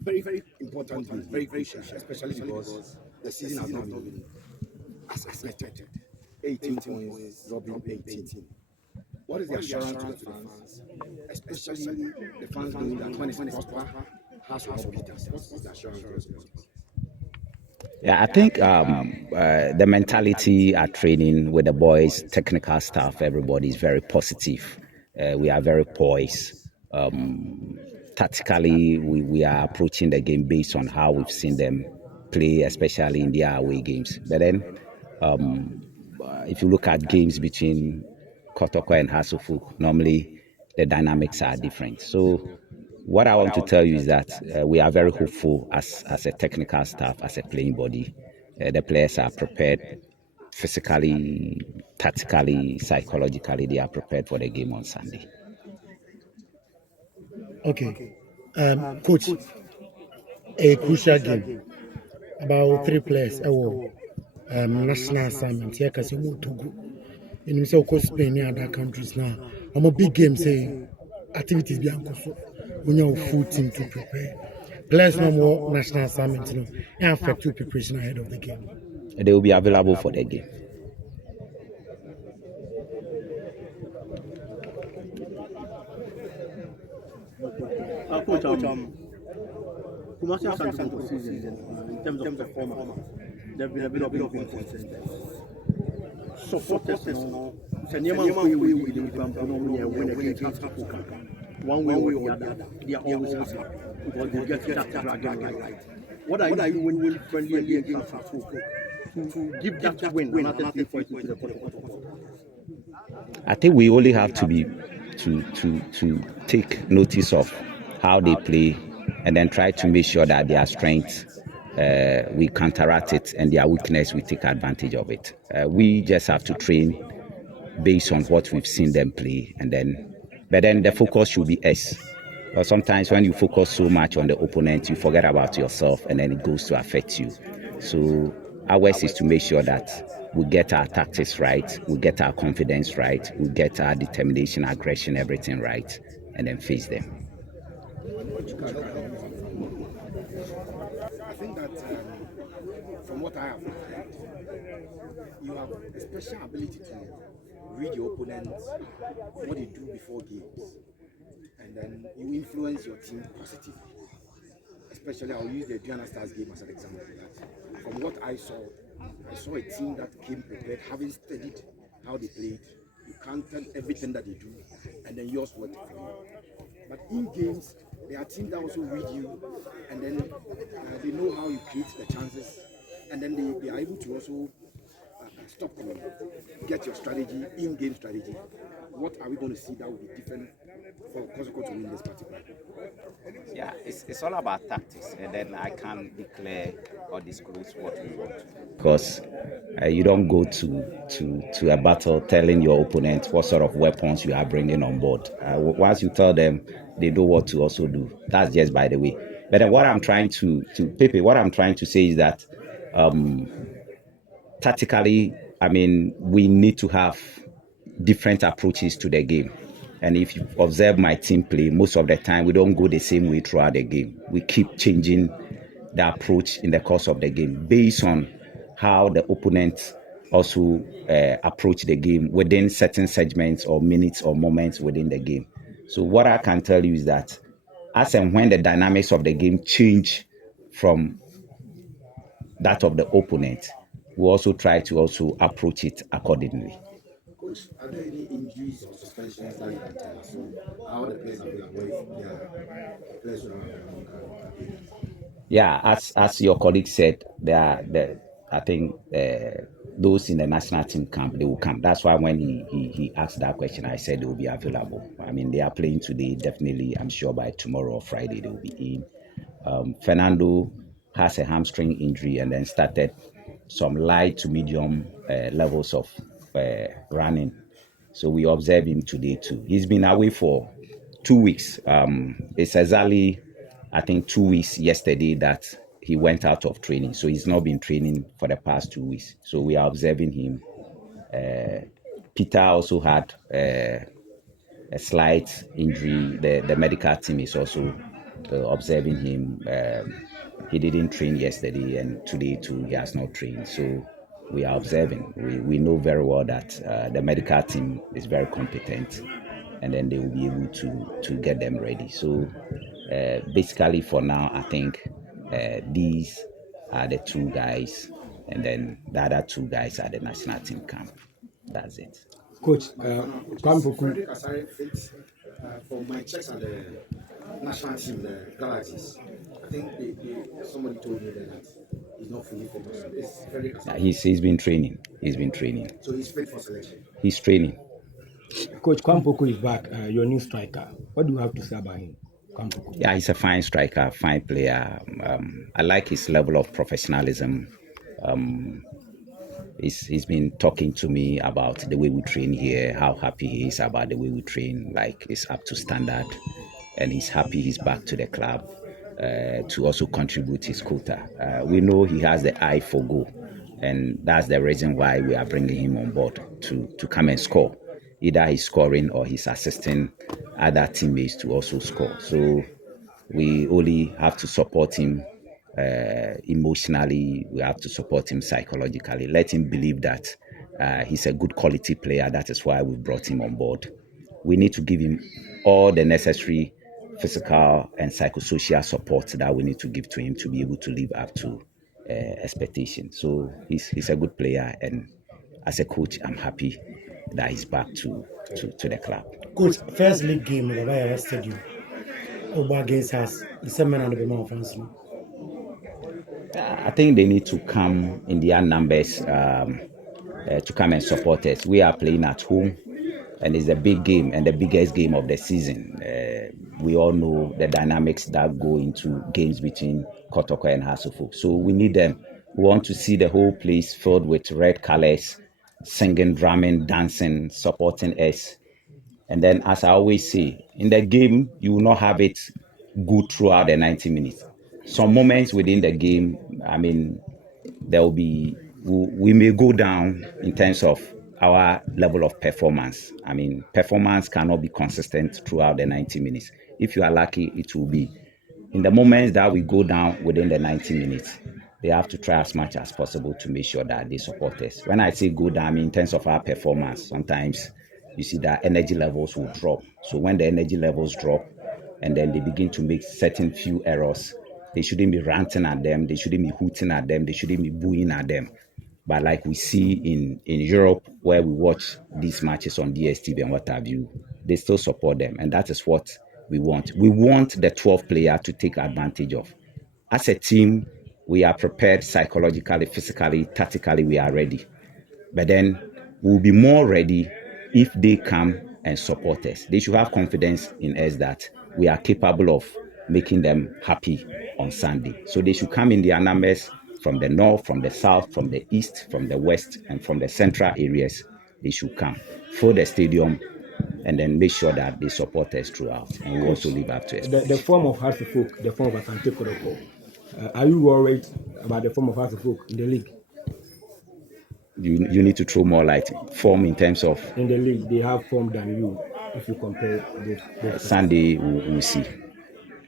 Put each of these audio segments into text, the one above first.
Very, very important game, very crucial, especially because the season has not been as expected. 18 points, dropping 18. What is the assurance to the fans, especially the fans knowing that when it's Prosper, has to help Peters? What is the assurance to the fans? Yeah, I think the mentality at training with the boys, technical staff, everybody is very positive. We are very poised. Tactically, we are approaching the game based on how we've seen them play, especially in their away games. But then, if you look at games between Kotoko and Hasselhoff, normally the dynamics are different. So what I want to tell you is that we are very hopeful as a technical staff, as a playing body. The players are prepared physically, tactically, psychologically. They are prepared for the game on Sunday. Okay. Coach, a crucial game. About 3 players. National assignment. Here, because you Togo. You know, of Spain and other countries now. I'm a big game, say activities behind Koso. When you have full team to prepare. Players no more national assignment, and affect your preparation ahead of the game. They will be available for the game. Coach, Kumasi has some good season in terms of performance. They've been a bit of inconsistent. Supporters now, Senyama we win against Africa. One way or the other, they are always happy because they get that dragon right. What are you when friendly against Africa to give that win another thing for it to the quarterfinal? I think we only have to be to take notice of how they play and then try to make sure that their strength we counteract it and their weakness we take advantage of it. We just have to train based on what we've seen them play, but then the focus should be us. But sometimes when you focus so much on the opponent, you forget about yourself and then it goes to affect you. So ours is to make sure that we get our tactics right, we get our confidence right, we get our determination, aggression, everything right, and then face them. I think that from what I have heard, you have a special ability to read your opponents, what they do before games, and then you influence your team positively. Especially, I'll use the Diana Stars game as an example. That from what I saw a team that came prepared, having studied how they played. You counted everything that they do, and then yours worked for you. But in games, there are teams that also read you, and then they know how you create the chances, and then they are able to also stop you, get your strategy, in-game strategy. What are we going to see that will be different for Kosoko to win this particular game? Yeah, it's all about tactics, and then I can't declare or disclose what we want. Because you don't go to a battle telling your opponent what sort of weapons you are bringing on board. Once you tell them, they know what to also do. That's just by the way. But then what I'm trying to Pepe, what I'm trying to say is that tactically, I mean, we need to have different approaches to the game. And if you observe my team play, most of the time we don't go the same way throughout the game. We keep changing the approach in the course of the game based on how the opponent also approach the game within certain segments or minutes or moments within the game. So what I can tell you is that as and when the dynamics of the game change from that of the opponent, we also try to also approach it accordingly. Coach, are there any injuries or suspensions that you can tell us? So how the players available if they are players who are Yeah, as your colleague said, I think those in the national team camp, they will come. That's why when he asked that question, I said they will be available. I mean, they are playing today. Definitely, I'm sure by tomorrow or Friday they will be in. Fernando has a hamstring injury and then started some light to medium levels of running. So we observe him today too. He's been away for 2 weeks. It's exactly, I think, 2 weeks yesterday that he went out of training. So he's not been training for the past 2 weeks. So we are observing him. Peter also had a slight injury. The medical team is also observing him. He didn't train yesterday, and today too he has not trained. So we are observing. We know very well that the medical team is very competent, and then they will be able to get them ready. So basically, for now, I think these are the two guys, and then the other two guys are the national team camp. That's it. Coach, Kwame Frederick Poku, Asare fit for my checks at the national team, the Galaxies. I think somebody told me that he's not fully fit. It's Frederick Asare. He's been training. He's been training. So he's fit for selection. He's training. Coach Kwame Poku is back, your new striker. What do you have to say about him? Kwame Poku. Yeah, he's a fine striker, fine player. I like his level of professionalism. He's been talking to me about the way we train here, how happy he is about the way we train, like it's up to standard, and he's happy he's back to the club to also contribute his quota. We know he has the eye for goal, and that's the reason why we are bringing him on board to come and score. Either he's scoring or he's assisting other teammates to also score. So we only have to support him emotionally. We have to support him psychologically. Let him believe that he's a good quality player. That is why we brought him on board. We need to give him all the necessary physical and psychosocial support that we need to give to him to be able to live up to expectations. So he's a good player, and as a coach, I'm happy that he's back to the club. Coach, first league game, the Bayern Stadium. Over against us, the seminar and the Bema fans. I think they need to come in their numbers to come and support us. We are playing at home, and it's a big game and the biggest game of the season. We all know the dynamics that go into games between Kotoko and Hasselhoff. So we need them. We want to see the whole place filled with red colors, singing, drumming, dancing, supporting us. And then, as I always say, in the game, you will not have it good throughout the 90 minutes. Some moments within the game, I mean, there will be, we may go down in terms of our level of performance. I mean, performance cannot be consistent throughout the 90 minutes. If you are lucky, it will be. In the moments that we go down within the 90 minutes, they have to try as much as possible to make sure that they support us. When I say go down, I mean in terms of our performance, sometimes you see that energy levels will drop. So when the energy levels drop and then they begin to make certain few errors, they shouldn't be ranting at them, they shouldn't be hooting at them, they shouldn't be booing at them. But like we see in Europe, where we watch these matches on DSTV and what have you, they still support them. And that is what we want. We want the 12th player to take advantage of. As a team, we are prepared psychologically, physically, tactically, we are ready. But then we'll be more ready if they come and support us. They should have confidence in us that we are capable of making them happy on Sunday. So they should come in their numbers from the north, from the south, from the east, from the west, and from the central areas. They should come, fill the stadium, and then make sure that they support us throughout. And we also live up to it. The form of Hasselhoff, the form of Asante Kotoko. Are you worried about the form of Hasselhoff in the league? You need to throw more light. Form in terms of In the league, they have form than you if you compare both. Sunday, we'll see.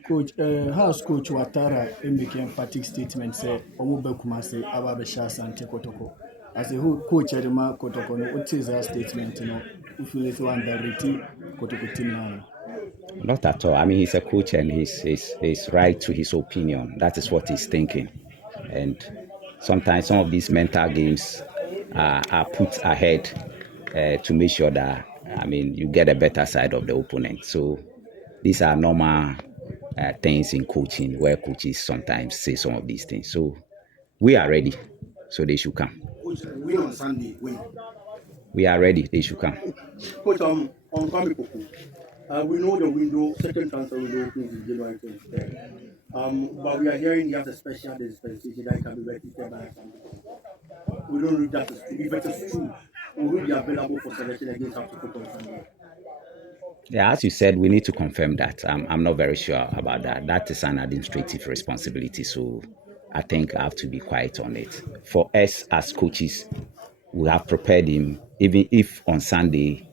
Coach, how's Coach Ouattara make emphatic statement say Omuba Kumase Ababesha Sante Kotoko? As a whole coach at the Mark Kotoko, what is that statement? You know, if you let one direct Kotoko team now. Not at all. I mean, he's a coach and he's right to his opinion. That is what he's thinking. And sometimes some of these mental games are put ahead to make sure that, I mean, you get a better side of the opponent. So these are normal things in coaching where coaches sometimes say some of these things. So we are ready. So they should come. Win on Sunday, win. We are ready. They should come. Coach, on Kwame Poku, we know the window, second transfer window opens in January 23rd. But we are hearing he has a special dispensation that can be registered by Sunday. We don't know if that is true. If it is true, we will be available for selection against Africa on Sunday. Yeah, as you said, we need to confirm that. I'm not very sure about that. That is an administrative responsibility. So I think I have to be quiet on it. For us as coaches, we have prepared him, even if on Sunday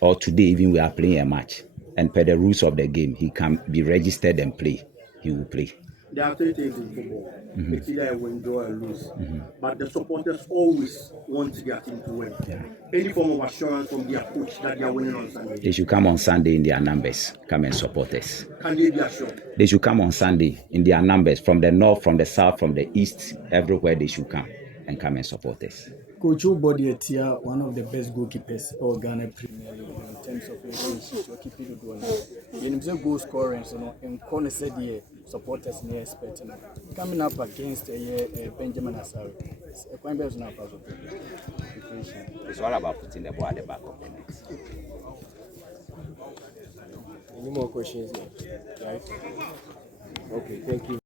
or today, even we are playing a match. And per the rules of the game, he can be registered and play. he will play. There are three things in football. It's either a win, draw, or lose. But the supporters always want their team to win. Yeah. Any form of assurance from their coach that they are winning on Sunday. They should come on Sunday in their numbers, come and support us. Can they be assured? They should come on Sunday in their numbers, from the north, from the south, from the east, everywhere they should come and support us. Coach Obodietia, one of the best goalkeepers of Ghana Premier League in terms of keeping the goal. You goal scoring, so in corner said the supporters near expecting coming up against Benjamin Asari. It's all about putting the ball at the back of the net. Any more questions? Right? Okay, thank you.